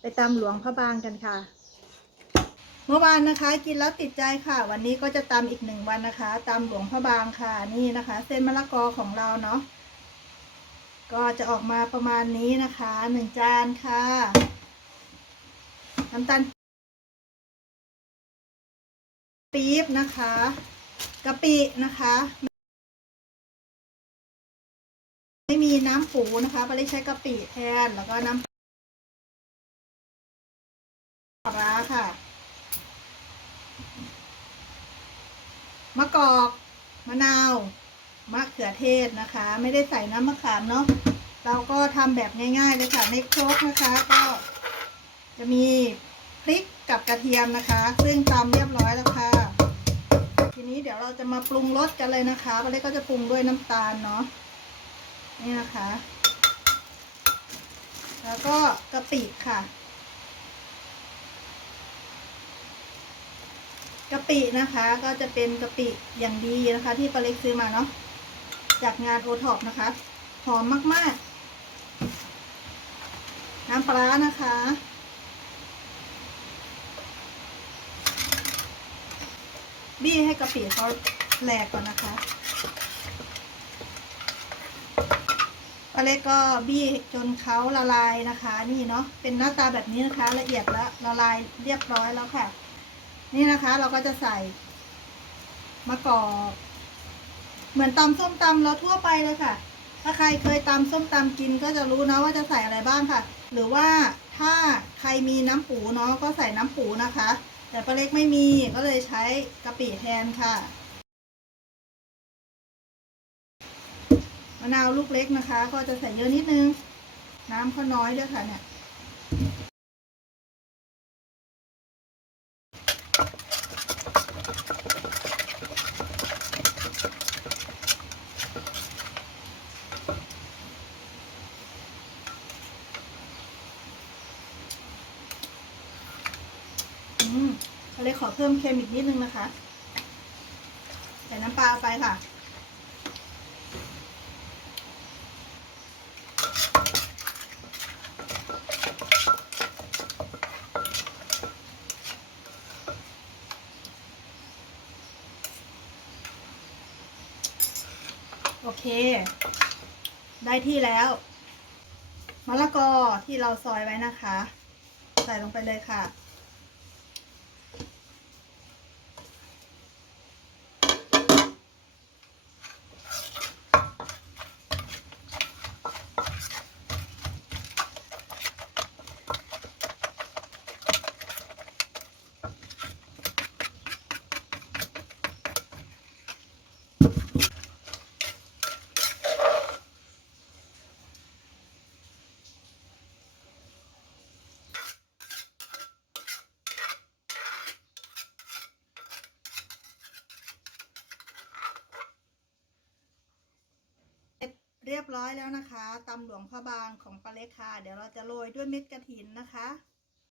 ไปตำหลวงพระบางกันค่ะ เมื่อวานนะคะ กินแล้วติดใจค่ะ วันนี้ก็จะตำอีกหนึ่งวันนะคะตำหลวงพระบางค่ะนี่นะคะ เส้นมะละกอของเราเนาะก็จะออกมาประมาณนี้นะคะหนึ่งจานค่ะน้ำตาลปี๊บนะคะกะปินะคะ ไม่มีน้ำปูนะคะปาริใช้กะปิแทนแล้วก็น้ำาร้าค่ะ มะกอก มะนาว มะเขือเทศนะคะ ไม่ได้ใส่น้ำมะขามเนาะ เราก็ทำแบบง่ายๆเลยค่ะ ในครกนะคะ ก็จะมีพริกกับกระเทียมนะคะ ซึ่งตำเรียบร้อยแล้วค่ะ ทีนี้เดี๋ยวเราจะมาปรุงรสกันเลยนะคะปาเล็กก็จะปรุงด้วยน้ำตาลเนาะ นี่นะคะ แล้วก็กะปิค่ะ กะปินะคะก็จะเป็นกะปิอย่างดีนะคะ ที่ปาเล็กซื้อมาเนาะจากงานโอท็อปนะคะหอมมากๆ น้ำปลาร้านะคะ บี้ให้กะปิเขาแหลกก่อนนะคะปลาเล็กก็บี้จนเขาละลายนะคะ นี่เนาะเป็นหน้าตาแบบนี้นะคะ ละเอียดแล้วละลายเรียบร้อยแล้วค่ะ นี่นะคะเราก็จะใส่มะกอก เหมือนตำส้มตำเราทั่วไปเลยค่ะ ถ้าใครเคยตำส้มตำกินก็จะรู้นะว่าจะใส่อะไรบ้างค่ะ หรือว่าถ้าใครมีน้ำปูเนาะก็ใส่น้ำปูนะคะ แต่ปลาเล็กไม่มีก็เลยใช้กะปิแทนค่ะมะนาวลูกเล็กนะคะ ก็จะใส่เยอะนิดนึง น้ำเขาน้อยด้วยค่ะเนี่ย เลยขอเพิ่มเค็มอีกนิดนึงนะคะ ใส่น้ำปลาไปค่ะ โอเค ได้ที่แล้วมะละกอที่เราซอยไว้นะคะ ใส่ลงไปเลยค่ะ เรียบร้อยแล้วนะคะตำหลวงพระบางของปลาเล็กค่ะ เดี๋ยวเราจะโรยด้วยเม็ดกระถินนะคะ